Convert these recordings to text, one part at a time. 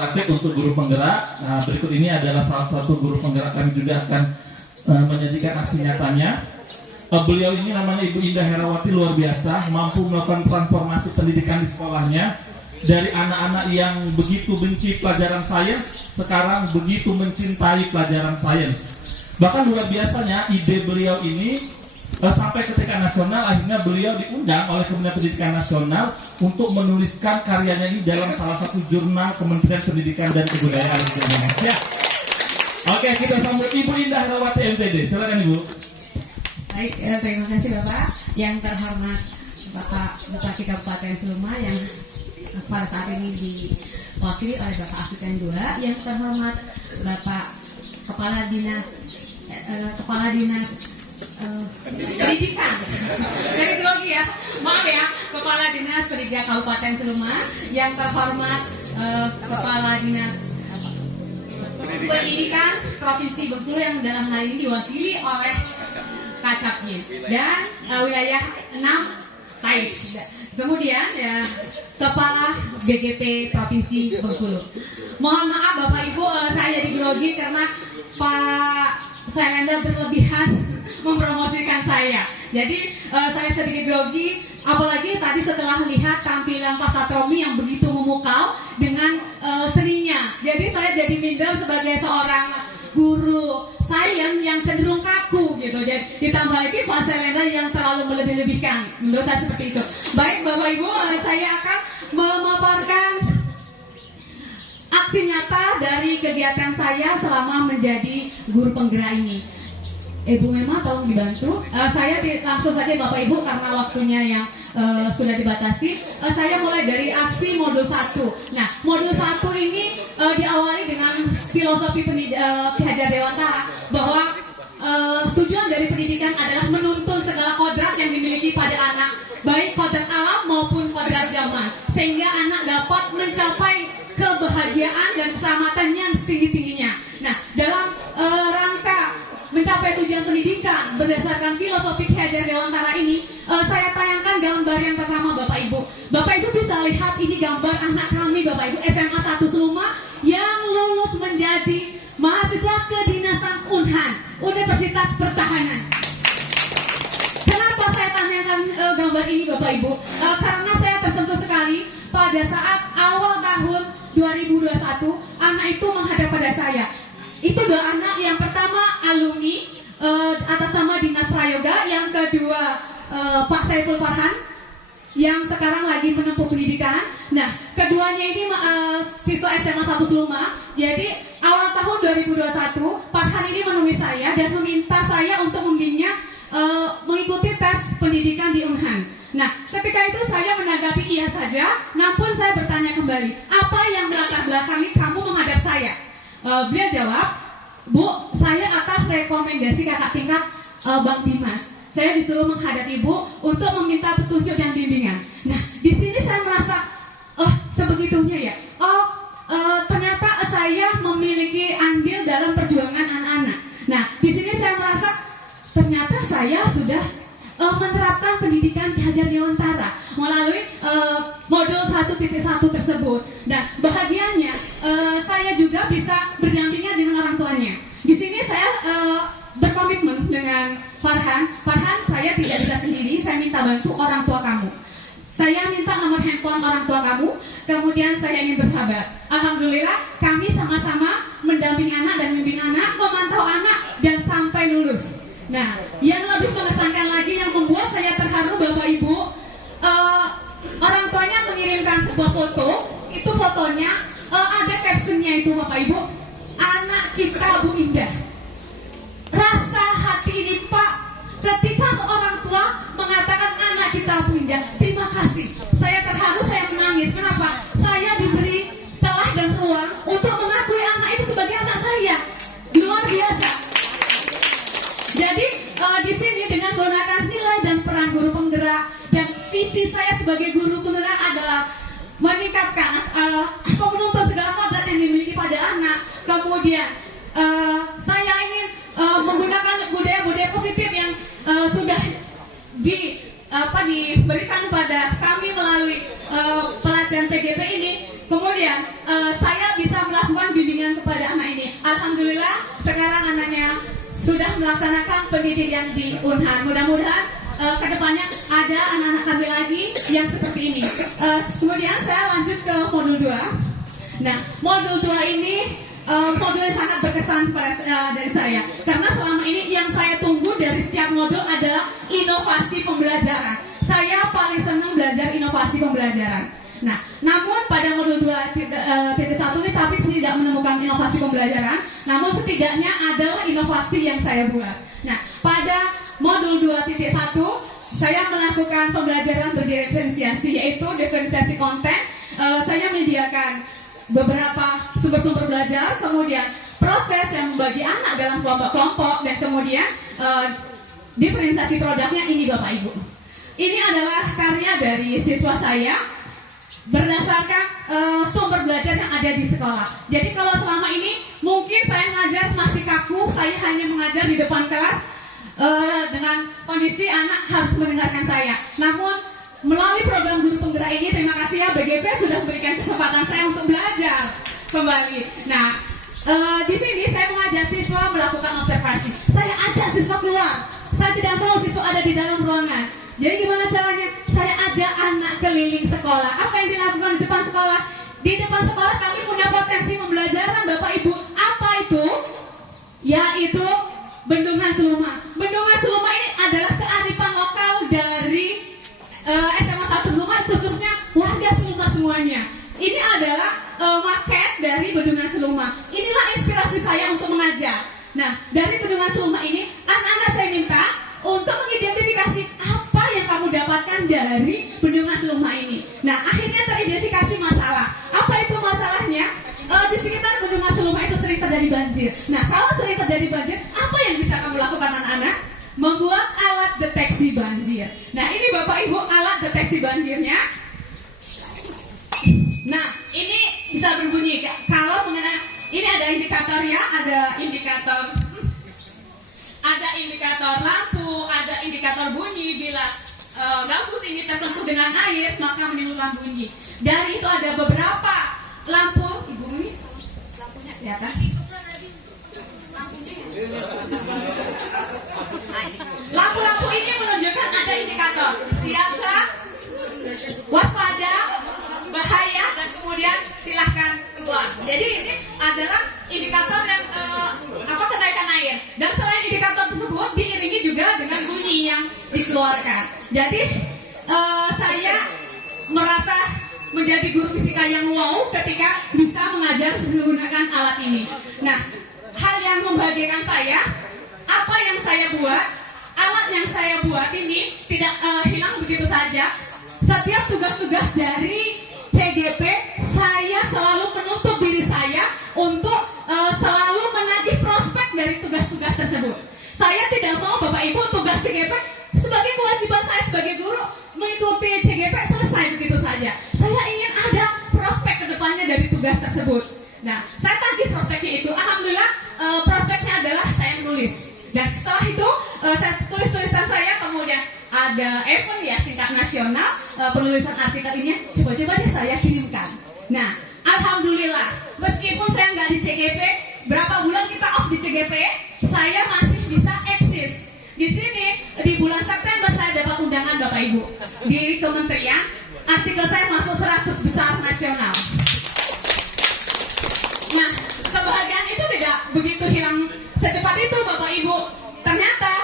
praktik untuk guru penggerak. Nah, berikut ini adalah salah satu guru penggerak, kami juga akan menyajikan aksi nyatanya. Beliau ini namanya Ibu Indah Herawati, luar biasa, mampu melakukan transformasi pendidikan di sekolahnya. Dari anak-anak yang begitu benci pelajaran sains, sekarang begitu mencintai pelajaran sains. Bahkan luar biasanya ide beliau ini sampai ke tingkat nasional, akhirnya beliau diundang oleh Kementerian Pendidikan Nasional untuk menuliskan karyanya ini dalam salah satu jurnal Kementerian Pendidikan dan Kebudayaan Indonesia. Oke, kita sambut Ibu Indah Herawati MPD. Silakan Ibu. Baik, terima kasih Bapak. Yang terhormat Bapak Bupati Kabupaten Seluma yang pada saat ini diwakili oleh Bapak Asisten 2. Yang terhormat Bapak Kepala Dinas Pendidikan dari grogi ya, maaf ya, Kepala Dinas Pendidikan Kabupaten Seluma. Yang terhormat Kepala Dinas Pendidikan Provinsi Bengkulu yang dalam hal ini diwakili oleh Kacapin dan wilayah 6 Tais. Kemudian ya Kepala GGP Provinsi Bengkulu. Mohon maaf Bapak Ibu, saya jadi grogi karena Pak Selenda berlebihan mempromosikan saya. Jadi saya sedikit grogi, apalagi tadi setelah lihat tampilan Pak Satromi yang begitu memukau dengan seninya. Jadi saya jadi minder sebagai seorang guru sains yang cenderung kaku gitu. Jadi ditambah lagi Pak Selena yang terlalu melebih-lebihkan. Menurut saya seperti itu. Baik Bapak Ibu, saya akan memaparkan aksi nyata dari kegiatan saya selama menjadi guru penggerak ini. Ibu Mema tolong dibantu. Saya langsung saja Bapak Ibu karena waktunya yang sudah dibatasi. Saya mulai dari aksi modul 1. Nah, modul 1 ini diawali dengan filosofi Ki Hajar Dewantara bahwa tujuan dari pendidikan adalah menuntun segala kodrat yang dimiliki pada anak, baik kodrat alam maupun kodrat zaman, sehingga anak dapat mencapai kebahagiaan dan keselamatan yang setinggi-tingginya. Nah, dalam rangka mencapai tujuan pendidikan berdasarkan filosofi Ki Hajar Dewantara ini, saya tayangkan gambar yang pertama Bapak Ibu. Bapak Ibu bisa lihat ini gambar anak kami Bapak Ibu SMA 1 Seluma yang lulus menjadi mahasiswa kedinasan Unhan, Universitas Pertahanan. Kenapa saya tayangkan gambar ini Bapak Ibu? Karena saya tersentuh sekali pada saat awal tahun 2021 anak itu menghadap pada saya. Itu dua anak, yang pertama alumni atas nama Dinas Prayoga, yang kedua Pak Saiful Farhan yang sekarang lagi menempuh pendidikan. Nah, keduanya ini siswa SMA 1 Seluma. Jadi awal tahun 2021 Farhan ini menemui saya dan meminta saya untuk membimbingnya mengikuti tes pendidikan di Unhan. Nah, ketika itu saya menanggapi iya saja, namun saya bertanya kembali, apa yang melatar belakangi kamu menghadap saya? Beliau jawab, Bu, saya atas rekomendasi kakak tingkat Bang Dimas. Saya disuruh menghadap Ibu untuk meminta petunjuk dan bimbingan. Nah, di sini saya merasa, sebegitunya ya. Ternyata saya memiliki andil dalam perjuangan anak-anak. Nah, di sini saya merasa ternyata saya sudah menerapkan pendidikan Ki Hajar Dewantara melalui modul 1.1 tersebut. Dan bahagianya saya juga bisa berdampingan dengan orang tuanya. Di sini saya berkomitmen dengan Farhan. Farhan, saya tidak bisa sendiri, saya minta bantu orang tua kamu. Saya minta nomor handphone orang tua kamu, kemudian saya ingin bersahabat. Alhamdulillah kami sama-sama mendampingi anak dan membimbing anak, memantau anak dan sampai lulus. Nah, yang lebih mengesankan lagi yang membuat saya terharu Bapak Ibu, orang tuanya mengirimkan sebuah foto. Itu fotonya ada captionnya itu Bapak Ibu, anak kita Bu Indah. Rasa hati ini Pak, ketika seorang tua mengatakan anak kita Bu Indah, terima kasih. Saya terharu, saya menangis. Kenapa? Saya diberi celah dan ruang untuk mengakui anak itu sebagai anak saya. Luar biasa. Jadi di sini dengan menggunakan nilai dan peran guru penggerak dan visi saya sebagai guru penggerak adalah meningkatkan menuntut segala kodrat yang dimiliki pada anak. Kemudian saya ingin menggunakan budaya-budaya positif yang sudah diberikan pada kami melalui pelatihan PGP ini. Kemudian kemudian saya bisa melakukan bimbingan kepada anak ini. Alhamdulillah sekarang anaknya sudah melaksanakan pendidikan di Unhan. Mudah-mudahan kedepannya ada anak-anak kami lagi yang seperti ini. Kemudian saya lanjut ke modul 2. Nah, modul 2 ini modul yang sangat berkesan dari saya, karena selama ini yang saya tunggu dari setiap modul adalah inovasi pembelajaran. Saya paling senang belajar inovasi pembelajaran. Nah, namun pada modul 2.1 ini tapi tidak menemukan inovasi pembelajaran, namun setidaknya adalah inovasi yang saya buat. Nah, pada modul 2.1 saya melakukan pembelajaran berdiferensiasi, yaitu diferensiasi konten. Saya menyediakan beberapa sumber-sumber belajar, kemudian proses yang membagi anak dalam kelompok-kelompok, dan kemudian diferensiasi produknya ini Bapak Ibu. Ini adalah karya dari siswa saya berdasarkan sumber belajar yang ada di sekolah. Jadi kalau selama ini mungkin saya mengajar masih kaku, saya hanya mengajar di depan kelas dengan kondisi anak harus mendengarkan saya. Namun melalui program guru penggerak ini, terima kasih ya BGP sudah memberikan kesempatan saya untuk belajar kembali. Nah, di sini saya mengajak siswa melakukan observasi. Saya ajak siswa keluar. Saya tidak mau siswa ada di dalam ruangan. Jadi gimana caranya? Saya ajak anak keliling sekolah. Apa yang dilakukan di depan sekolah? Di depan sekolah kami punya potensi pembelajaran Bapak Ibu. Apa itu? Yaitu Bendungan Seluma. Bendungan Seluma ini adalah kearifan lokal dari SMA 1 Seluma, khususnya warga Seluma semuanya. Ini adalah maket dari Bendungan Seluma. Inilah inspirasi saya untuk mengajar. Nah, dari Bendungan Seluma ini, anak-anak saya minta untuk mengidentifikasi apa yang kamu dapatkan dari Bendungan Seluma ini. Nah, akhirnya teridentifikasi masalah. Apa itu masalahnya? Di sekitar Bendungan Seluma itu sering terjadi banjir. Nah, kalau sering terjadi banjir, apa yang bisa kamu lakukan anak-anak? Membuat alat deteksi banjir. Nah, ini Bapak Ibu alat deteksi banjirnya. Nah, ini bisa berbunyi. Kalau mengenai ini ada indikator ya, ada indikator lampu, ada indikator bunyi. Bila lampu ini tersentuh dengan air, maka menimbulkan bunyi. Dari itu ada beberapa lampu. Ibu ini lampunya kelihatan. Lampu-lampu ini menunjukkan ada indikator siaga, waspada, bahaya, dan kemudian silahkan keluar. Jadi ini adalah indikator yang kenaikan air. Dan selain indikator tersebut diiringi juga dengan bunyi yang dikeluarkan. Jadi saya merasa menjadi guru fisika yang wow ketika bisa mengajar menggunakan alat ini. Nah, hal yang membahagiakan saya, apa yang saya buat, alat yang saya buat ini tidak hilang begitu saja. Setiap tugas-tugas dari CGP, saya selalu menuntut diri saya untuk selalu menagih prospek dari tugas-tugas tersebut. Saya tidak mau Bapak Ibu tugas CGP sebagai kewajiban saya sebagai guru mengikuti CGP selesai begitu saja. Saya ingin ada prospek kedepannya dari tugas tersebut. Nah, saya tagih prospeknya itu. Alhamdulillah prospeknya adalah saya menulis. Dan setelah itu saya tulis tulisan saya, kemudian ada event ya tingkat nasional, penulisan artikel ini coba-coba deh saya kirimkan. Nah, alhamdulillah meskipun saya nggak di CGP, berapa bulan kita off di CGP, saya masih bisa eksis. Di sini di bulan September saya dapat undangan Bapak Ibu di kementerian, artikel saya masuk 100 besar nasional. Nah, kebahagiaan itu tidak begitu hilang secepat itu Bapak Ibu. Ternyata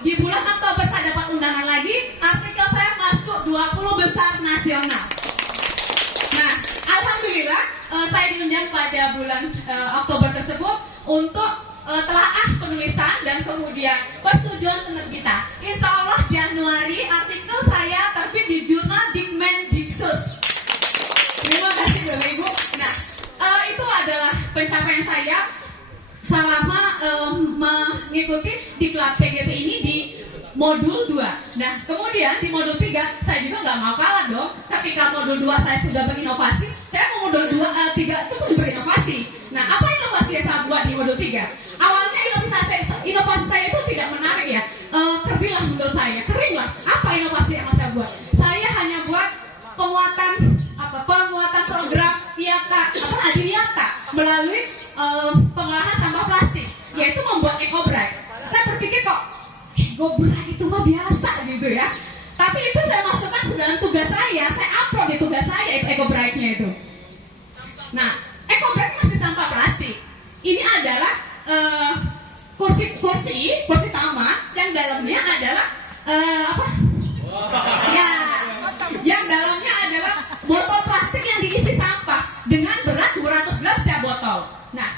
di bulan Oktober saya dapat undangan lagi, artikel saya masuk 20 besar nasional. Nah, alhamdulillah saya diundang pada bulan Oktober tersebut untuk telaah penulisan dan kemudian persetujuan penerbitan. Insya Allah Januari artikel saya terbit di jurnal Dikmendiksus. Terima kasih Bapak Ibu. Nah, itu adalah pencapaian saya selama mengikuti diklat PGP ini di modul 2. Nah, kemudian di modul 3 saya juga nggak mau kalah dong. Ketika modul 2 saya sudah berinovasi, saya mau modul 3 itu pun berinovasi. Nah, apa inovasi yang saya buat di modul 3? Awalnya inovasi saya itu tidak menarik ya. Kerdilah menurut saya, keringlah. Apa inovasi yang saya buat? Saya hanya buat penguatan program IATA melalui pengolahan sampah plastik, yaitu membuat eco-bright. Saya berpikir kok eco-bright itu mah biasa gitu ya. Tapi itu saya masukkan ke dalam tugas saya upload di tugas saya itu eco-bright-nya itu. Nah, eco-bright masih sampah plastik. Ini adalah kursi taman yang dalamnya adalah Ya, yang dalamnya adalah botol plastik yang diisi sampah dengan berat 200 gram setiap botol. Nah,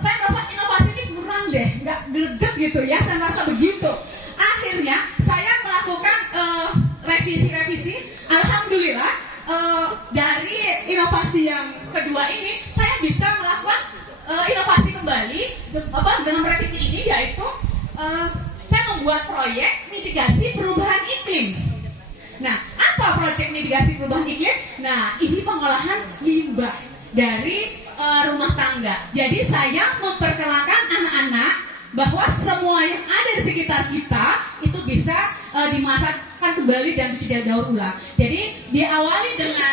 saya merasa inovasi ini kurang deh, nggak greget gitu ya, saya merasa begitu. Akhirnya saya melakukan revisi. Alhamdulillah dari inovasi yang kedua ini saya bisa melakukan inovasi kembali dalam revisi ini, yaitu saya membuat proyek mitigasi perubahan iklim. Nah, apa proyek mitigasi perubahan iklim? Nah, ini pengolahan limbah dari rumah tangga. Jadi saya memperkenalkan anak-anak bahwa semua yang ada di sekitar kita itu bisa dimanfaatkan kembali dan bisa didaur ulang. Jadi diawali dengan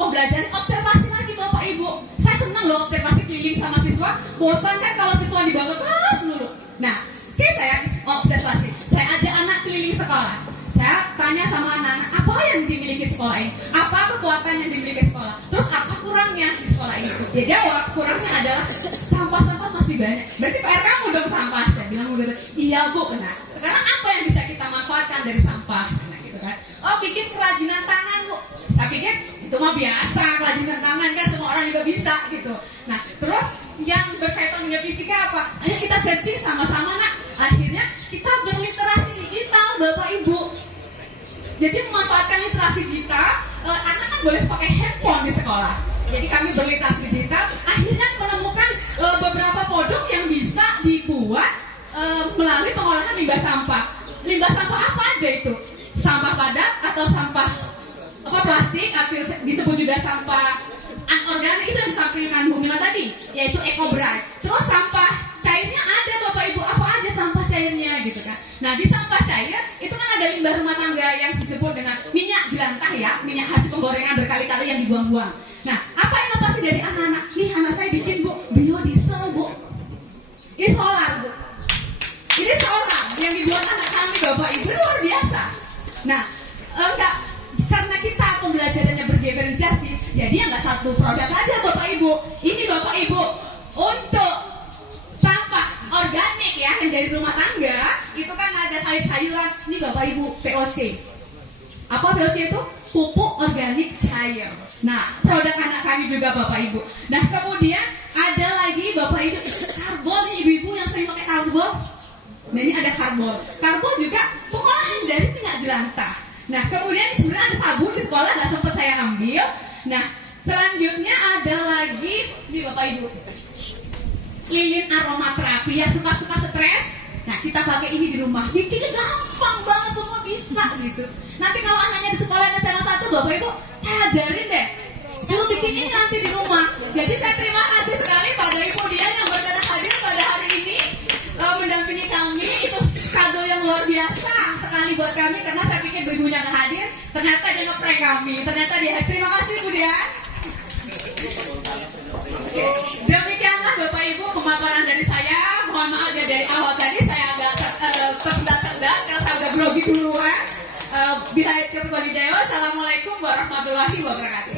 pembelajaran observasi lagi Bapak Ibu. Saya senang loh observasi keliling sama siswa. Bosan kan kalau siswa dibawa ke kelas dulu. Nah, oke, saya observasi. Saya ajak anak keliling sekolah. Saya tanya sama anak-anak, apa yang dimiliki sekolah ini? Apa kekuatan yang dimiliki sekolah? Terus apa kurangnya di sekolah itu? Dia jawab, kurangnya adalah sampah-sampah masih banyak. Berarti PR kamu dong sampah. Saya bilang begitu. Iya Bu, nah sekarang apa yang bisa kita manfaatkan dari sampah? Nah, gitu kan. Oh, bikin kerajinan tangan Bu. Saya pikir itu mah biasa, kerajinan tangan kan semua orang juga bisa gitu. Nah, terus yang berkaitan dengan fisika apa? Ayo kita searching sama-sama nak. Akhirnya kita berliterasi digital Bapak Ibu. Jadi memanfaatkan literasi digital, anak kan boleh pakai handphone di sekolah. Jadi kami berliterasi digital, akhirnya menemukan beberapa produk yang bisa dibuat melalui pengolahan limbah sampah. Limbah sampah apa aja itu? Sampah padat atau sampah plastik, atau disebut juga sampah anorganik, itu yang disampaikan Bu Mila tadi, yaitu eco-bright. Terus sampah cairnya ada Bapak Ibu, apa aja sampah cairnya gitu kan. Nah, di sampah cair itu kan ada limbah rumah tangga yang disebut dengan minyak jelantah ya, minyak hasil penggorengan berkali-kali yang dibuang-buang. Nah, apa inovasi dari anak-anak? Nih anak saya bikin Bu, biodiesel Bu. Ini solar Bu. Ini solar yang dibuat anak kami Bapak Ibu, luar biasa. Nah, enggak, karena kita pembelajarannya berdiferensiasi, jadi enggak satu produk aja Bapak Ibu. Ini Bapak Ibu untuk sampah organik ya, yang dari rumah tangga itu kan ada sayur-sayuran. Ini Bapak Ibu POC. Apa POC itu? Pupuk organik cair. Nah, produk anak kami juga Bapak Ibu. Nah, kemudian ada lagi Bapak Ibu karbon, ibu-ibu yang sering pakai karbon. Nah, ini ada karbon. Karbon juga pengolahan dari minyak jelantah. Nah, kemudian sebenarnya ada sabun di sekolah, nggak sempat saya ambil. Nah, selanjutnya ada lagi di Bapak Ibu lilin aromaterapi yang suka-suka stres. Nah, kita pakai ini di rumah, bikinnya gampang banget, semua bisa gitu. Nanti kalau anaknya di sekolah SMA 1, Bapak Ibu, saya ajarin deh, suruh bikin ini nanti di rumah. Jadi saya terima kasih sekali pada Ibu Dian yang berkenan hadir pada hari ini mendampingi kami. Itu kado yang luar biasa sekali buat kami, karena saya pikir ibunya nggak hadir, ternyata dia nge-prank kami, ternyata dia. Terima kasih Bu Dian. Oke, demikianlah Bapak Ibu pemaparan dari saya. Mohon maaf ya dari awal tadi saya agak tersendat-sendat karena saya udah grogi duluan. Bila itu Assalamualaikum warahmatullahi wabarakatuh.